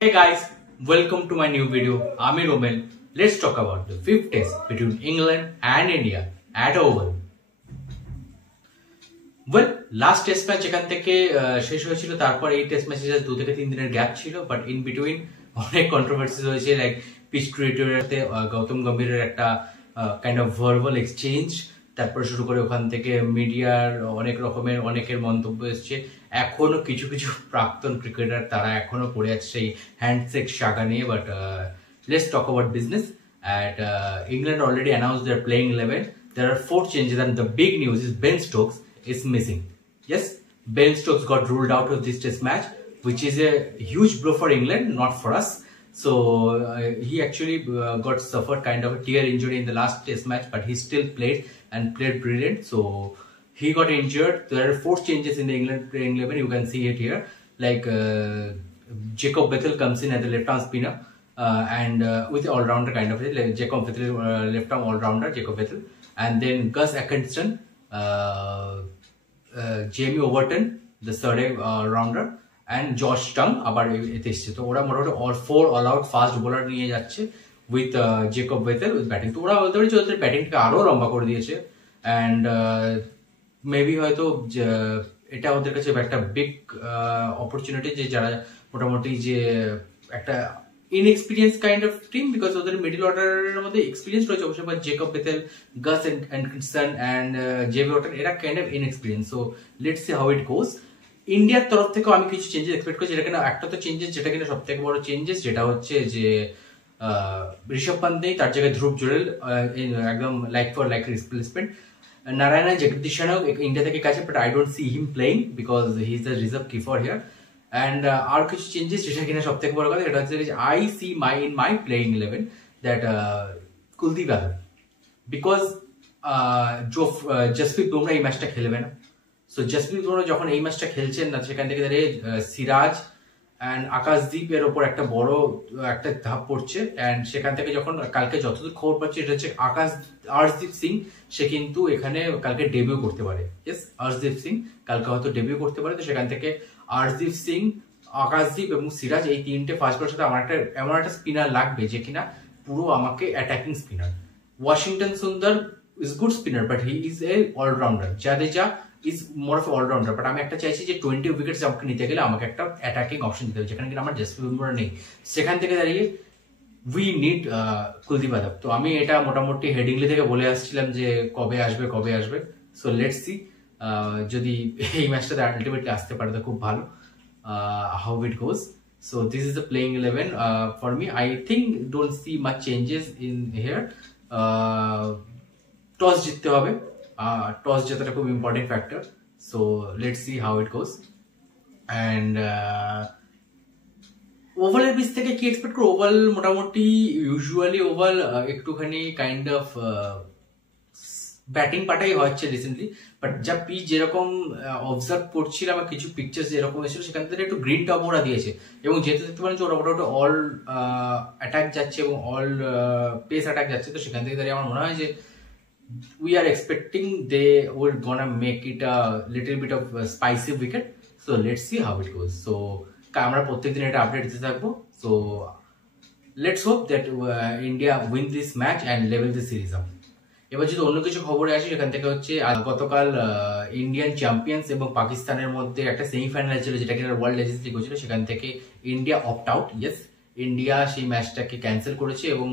Hey guys, welcome to my new video. I'm Romel. Let's talk about the fifth test between England and India at Oval. Well, last test match এখান থেকে শেষ হয়েছিল, তারপর এই test ম্যাচে 2 থেকে 3 দিনের গ্যাপ ছিল, বাট ইন বিটুইন অনেক কন্ট্রোভার্সিস হয়েছে, লাইক পিচ ক্রিয়েটরেতে গৌতম গম্ভীরের একটা কাইন্ড অফ ভার্বাল এক্সচেঞ্জ, তারপর শুরু করে ওখান থেকে মিডিয়ার অনেক রকমের অনেকের মন্তব্য এসছে। এখনো কিছু কিছু প্রাক্তন ক্রিকেটার তারা এখনো পড়ে আছে সেই হ্যান্ডশেক সাগা নিয়ে, but let's talk about business. At England already announced their playing 11. There are 4 changes, and the big news is Ben Stokes is missing. Yes, Ben Stokes got ruled out of this test match, which is a huge blow for England, not for us. So he actually got suffered kind of a tear injury in the last test match, but he still played and played brilliant. So he got injured. There are 4 changes in the England playing 11. You can see it here. Like Jacob Bethel comes in as the left-arm spinner. And with the all-rounder kind of like Jacob Bethel, left-arm all-rounder Jacob Bethel, and then Gus Atkinson, Jamie Overton, the third rounder, and Josh Tongue. আবার এতে এসেছে, তো ওরা মোটামুটি all 4 all-out fast bowler নিয়ে যাচ্ছে with Jacob Bethel with batting. তো ওরা বলতে পারি যে ওদের ব্যাটিংটাকে আরো লম্বা করে দিয়েছে, and মেবি হয়তো এটা ওদের কাছে একটা বিগ অপরচুনিটি যে যারা মোটামুটি যে একটা inexperienced kind of team, because ওদের মিডল অর্ডারের মধ্যে এক্সপেরিয়েন্স রয়েছে অবশ্যই, but Jacob Bethell, Gus Atkinson and Jamie Overton এরা kind of inexperience. So let's see how it goes. ইন্ডিয়ার তরফ থেকেও আমি কিছু চেঞ্জেস এক্সপেক্ট করছি, যেটা কিনা একটা তো চেঞ্জেস, যেটা কিনা সব থেকে বড় চেঞ্জেস, যেটা হচ্ছে যে ঋষভ পান্ত নেই, তার জায়গায় ধ্রুব জুরেল একদম like for like replacement. Narayan জগদীশানও ইন্ডিয়া থেকে কাছে, but I don't see him playing because he is the reserve keeper here. And আর কিছু চেঞ্জেস যেটা কিনা সব থেকে বড় কথা, সেটা হচ্ছে I see in my playing 11 that Kuldeep Yadav, because Jasprit Bumrah এই ম্যাচটা খেলবে না। সো জসপ্রীত বুমরা যখন এই ম্যাচটা খেলছেন না, সেখান থেকে দাঁড়িয়ে সিরাজ অ্যান্ড আকাশদীপের ওপর একটা বড় একটা ধাপ পড়ছে। অ্যান্ড সেখান থেকে যখন কালকে যতদূর খবর পাচ্ছি, এটা হচ্ছে আর্শদীপ সিং, সে কিন্তু এখানে কালকে ডেবিউ করতে পারে। ইয়েস, আর্শদীপ সিং কালকে হয়তো ডেবিউ করতে পারে। তো সেখান থেকে আর্শদীপ সিং, আকাশদীপ এবং সিরাজ এই 3টে ফাস্ট বলার সাথে আমার এমন একটা স্পিনার লাগবে যে কিনা পুরো আমাকে attacking spinner. Washington Sundar is good spinner, but he is a allrounder. Jadeja is more of allrounder, but আমি একটা চাইছি যে 20 উইকেটস আমাকে নিতে গেলে আমাকে একটা অ্যাটাকিং অপশন দিতে হবে, যেখানে কিনা আমার জসপ্রীত বুমরা নেই। সেখান থেকে দাঁড়িয়ে উই নিড কুলদীপ যাদব। তো আমি এটা মোটামুটি হেডিংলি থেকে বলে আসছিলাম যে কবে আসবে। সো লেটস সি, যদি এই ম্যাচটাতে আলটিমেটলি আসতে পারে তো খুব ভালো। How it goes. So this is the playing 11 for me. I think don't see much changes in here. Toss জিততে হবে, toss জেতাটা খুব important factor. So let's see how it goes. And ওভালের পিচ থেকে কি এক্সপেক্ট করো? Oval মোটামুটি usually Oval একটুখানি কাইন্ড অফ ব্যাটিং পাটাই হচ্ছে রিসেন্টলি, বাট যা পিচ যেরকম অবজার্ভ করছিলাম, কিছু পিকচার্স যেরকম এসেছিল, সেখান থেকে একটু গ্রিন টপ ওরা দিয়েছে, এবং যেহেতু দেখতে পারেন যে ওরা মোটামুটি অল অ্যাটাক যাচ্ছে এবং অল পেস অ্যাটাক যাচ্ছে। তো সেখান থেকে দাঁড়িয়ে আমার মনে হয় যে we are expecting they will gonna make it a little bit of spicy wicket. So let's see how it goes. So আমরা প্রত্যেকদিন এটা আপডেট দিতে থাকবো। So let's hope that India win this match and level this series up. এবার যদি অন্য কিছু খবরে আসে, সেখান থেকে হচ্ছে গতকাল ইন্ডিয়ান চ্যাম্পিয়ন্স এবং পাকিস্তানের মধ্যে একটা সেমিফাইনাল ছিল, যেটা কিনা ওয়ার্ল্ড লেজেন্ডস লিগ হয়েছিল। সেখান থেকে India opt out. Yes, India সেই ম্যাচটাকে ক্যান্সেল করেছে, এবং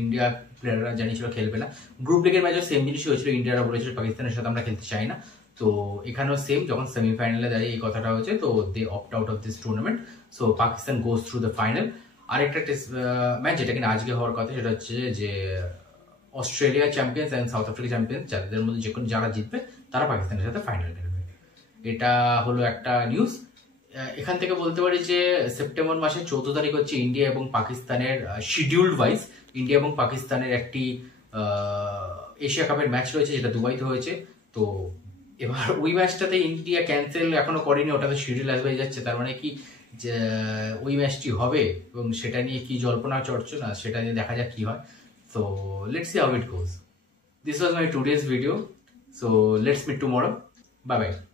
ইন্ডিয়া প্লেয়াররা জানিয়েছিল খেলবে না। গ্রুপ লিগের ম্যাচও সেম জিনিসই হয়েছিল, ইন্ডিয়ারা বলেছিল পাকিস্তানের সাথে আমরা খেলতে চাই না। তো এখানেও সেম, যখন সেমিফাইনালে দাঁড়িয়ে এই কথাটা হয়েছে, তো they opt out of this tournament. So Pakistan goes through the final. আরেকটা টেস্ট ম্যাচ যেটা কিনা আজকে হওয়ার কথা, সেটা হচ্ছে যে Australia champions and South Africa champions, যাদের মধ্যে যে কোনো যারা জিতবে তারা পাকিস্তানের সাথে ফাইনাল খেলবে। এটা হলো একটা নিউজ। এখান থেকে বলতে পারি যে সেপ্টেম্বর মাসের 14 তারিখ হচ্ছে ইন্ডিয়া এবং পাকিস্তানের শিডিউল্ড ওয়াইজ ইন্ডিয়া এবং পাকিস্তানের একটি এশিয়া কাপের ম্যাচ রয়েছে, যেটা দুবাইতে হয়েছে। তো এবার ওই ম্যাচটাতে ইন্ডিয়া ক্যান্সেল এখনো করেনি, ওটাতে শিডিউল আসবে যাচ্ছে। তার মানে কি যে ওই ম্যাচটি হবে, এবং সেটা নিয়ে কি জল্পনা চর্চনা, সেটা নিয়ে দেখা যাক কি হয়। So let's see how it goes. This was my today's video. So let's meet tomorrow. Bye bye.